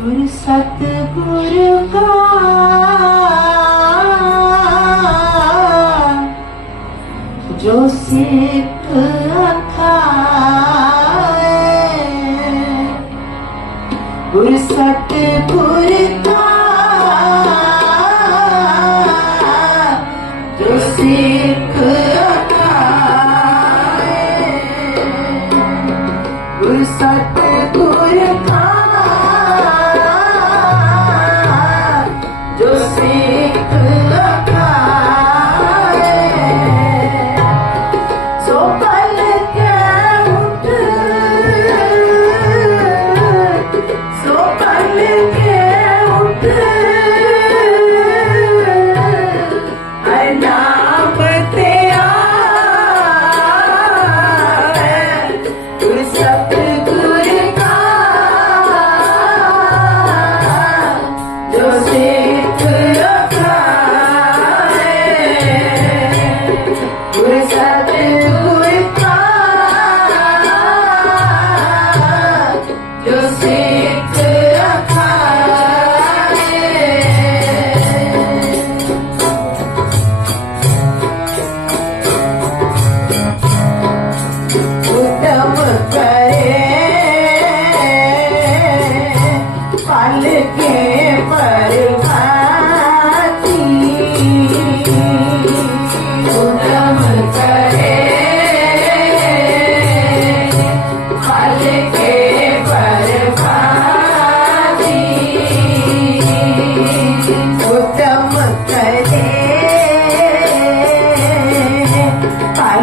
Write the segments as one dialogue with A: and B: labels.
A: ਗੁਰ ਸਤ ਗੁਰ ਕਾ ਜੋ ਸਿੱਖ ਅਖਾਏ ਗੁਰ ਸਤ ਗੁਰ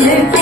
A: Under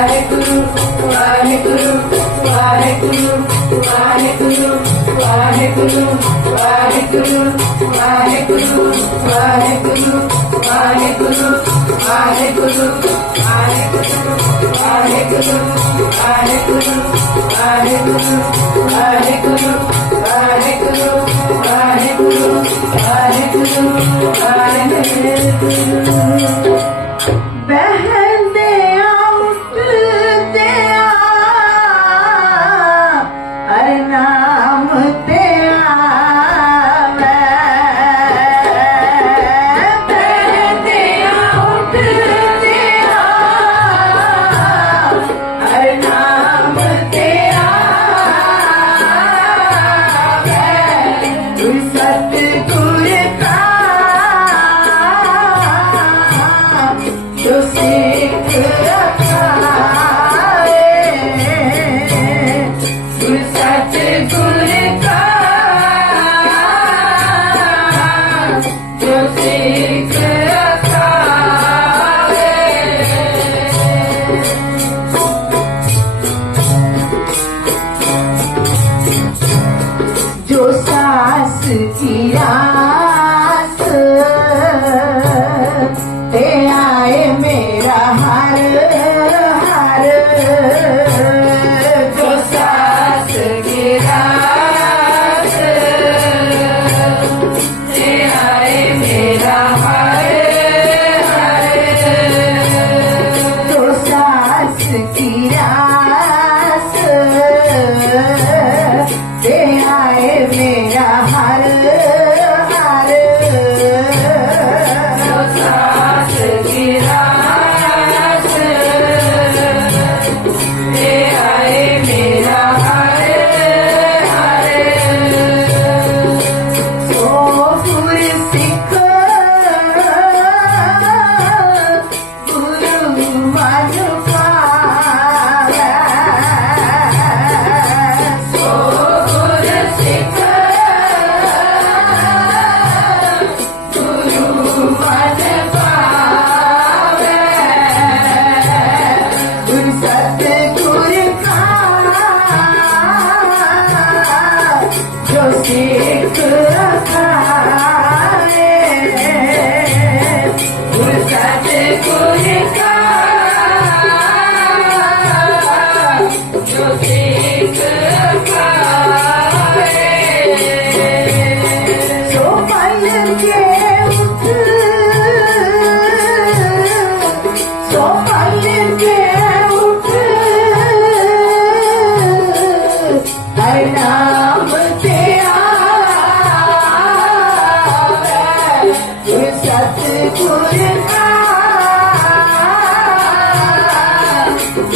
A: वाहेगुरु वाहेगुरु वाहेगुरु वाहेगुरु वाहेगुरु वाहेगुरु वाहेगुरु वाहेगुरु वाहेगुरु वाहेगुरु वाहेगुरु वाहेगुरु वाहेगुरु वाहेगुरु वाहेगुरु वाहेगुरु वाहेगुरु वाहेगुरु वाहेगुरु बह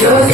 A: Gracias.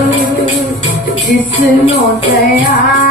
A: 你是我的爱。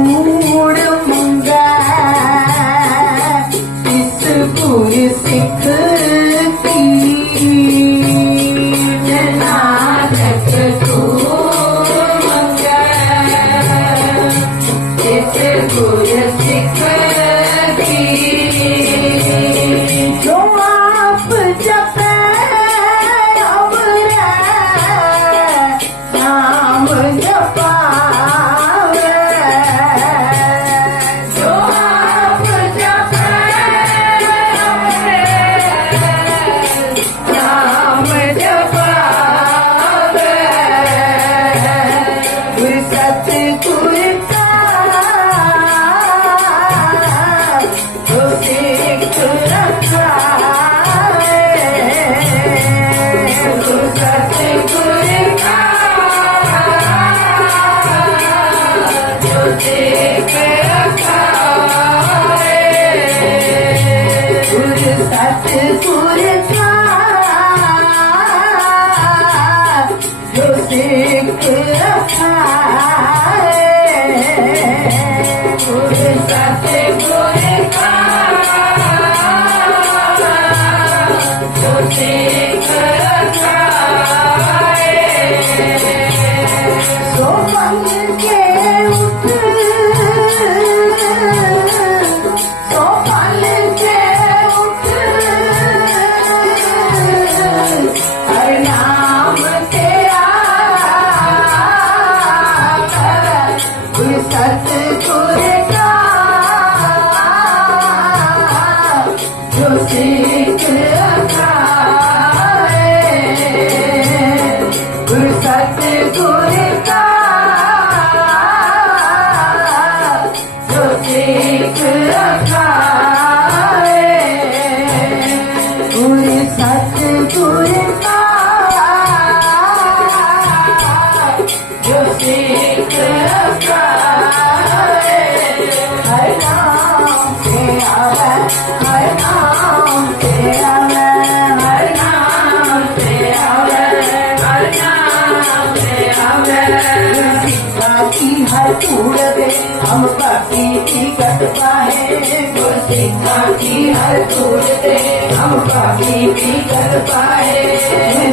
A: नहीं कर पाए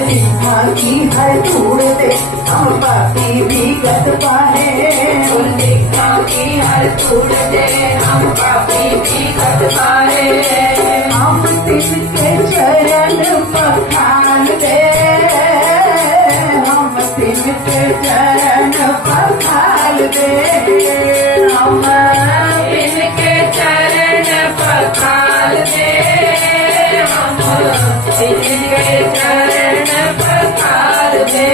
A: सीखा की हर धूल पे हम पापी भी कर पाए सीखा की हर धूल पे हम पापी भी कर पाए हम तिनके चरण पखान दे हम तिनके चरण पखान दे हम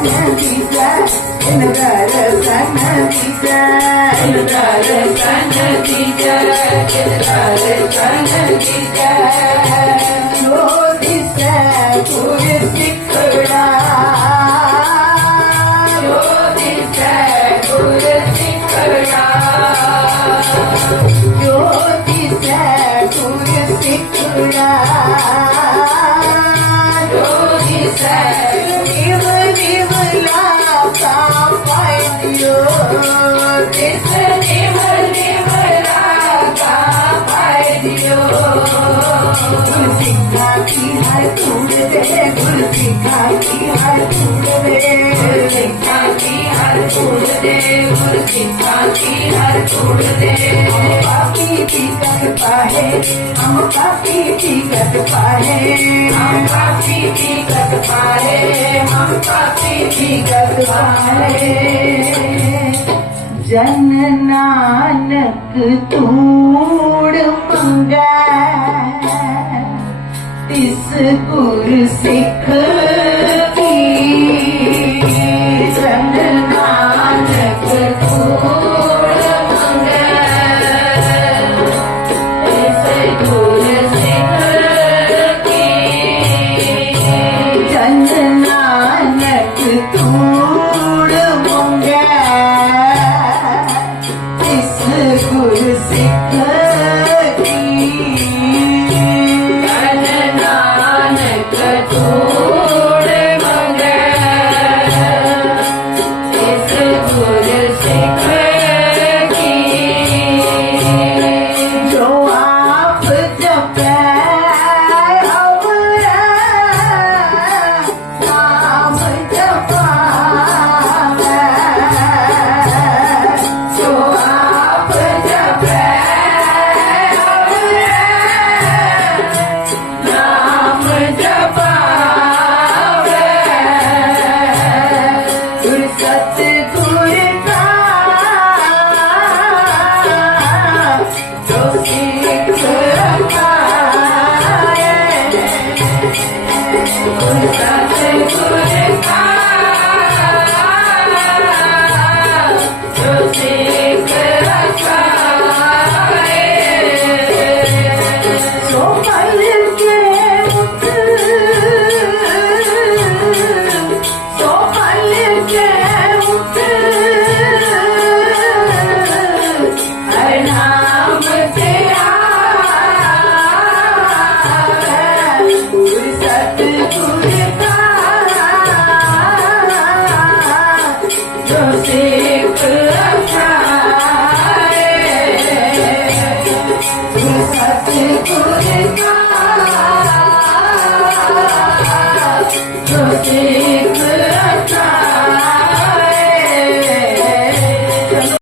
A: Yeah. दे उसकी कांति हर छोड़ दे हम पापी भी कर पाए हम पापी भी कर पाए हम पापी भी कर पाए हम पापी भी कर पाए जन नानक तूड़ मंगा तिस गुर सिख की